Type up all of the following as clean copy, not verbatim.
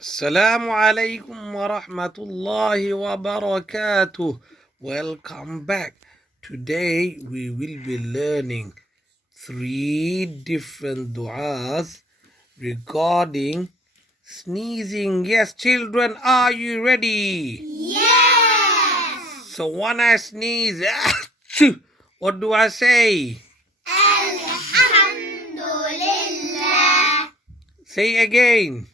Assalamu alaikum wa rahmatullahi wa barakatuh. Welcome back. Today we will be learning 3 different du'as regarding sneezing. Yes, children, are you ready? Yes! So when I sneeze, what do I say? Alhamdulillah. Say again.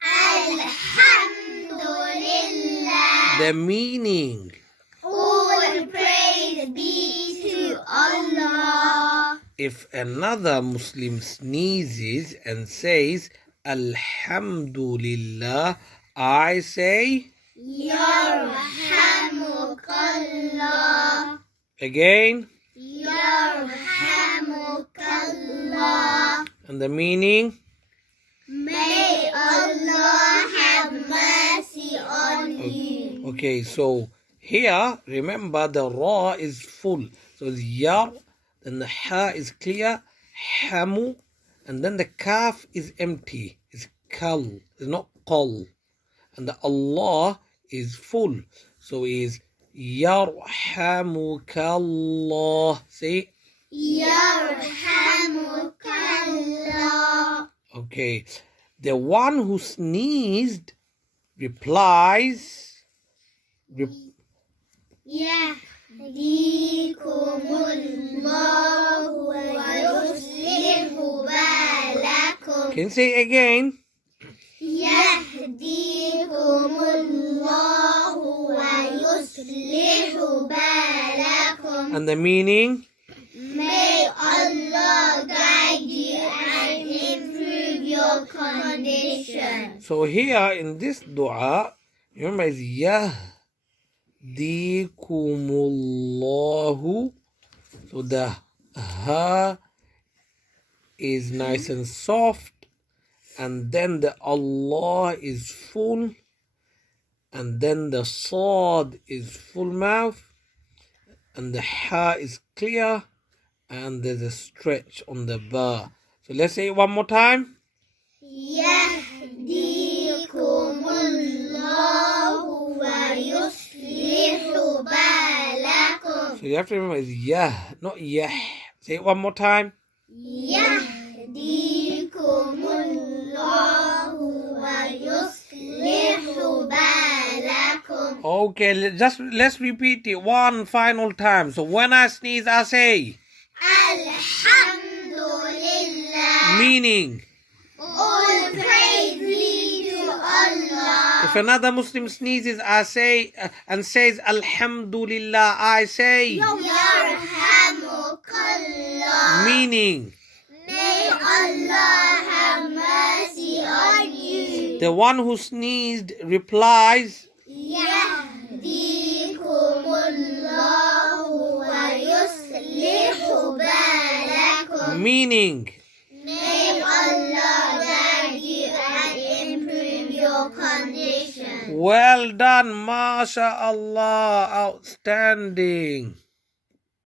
Alhamdulillah. The meaning. All praise be to Allah. If another Muslim sneezes and says, Alhamdulillah, I say, Yarhamukallah. again, Yarhamukallah. and the meaning, May Allah have mercy on you. okay, so here, remember the ra is full. So it's yar, then the ha is clear, hamu, and then the kaf is empty. It's kal, it's not qal. And the Allah is full. So is yarhamukallah. Say, Yarhamukallah. okay. The one who sneezed replies, Yahdikumullahu wa yuslihu balakum. can you say again? Yahdikumullahu wa yuslihu balakum. And the meaning? May Allah guide you and improve your condition. So here in this dua, remember is Yahdikumullahu. So the ha is nice and soft, and then the Allah is full, and then the sad is full mouth, and the ha is clear, and there's a stretch on the ba. So let's say it one more time. Yahdikumullahu wa yuslihu balakum. So you have to remember it's yah, not yah. Say it one more time. Yahdikumullahu wa yuslihu balakum. Okay, let's repeat it one final time. So when I sneeze, I say, Alhamdulillah. meaning. All praise be to Allah. If another Muslim sneezes, I say and says Alhamdulillah, I say, Yarhamukallah. meaning. May Allah have mercy on you. The one who sneezed replies, Yahdikumullahu wa yuslihu balakum. meaning. May Allah guide you and improve your condition. Well done, MashaAllah, outstanding.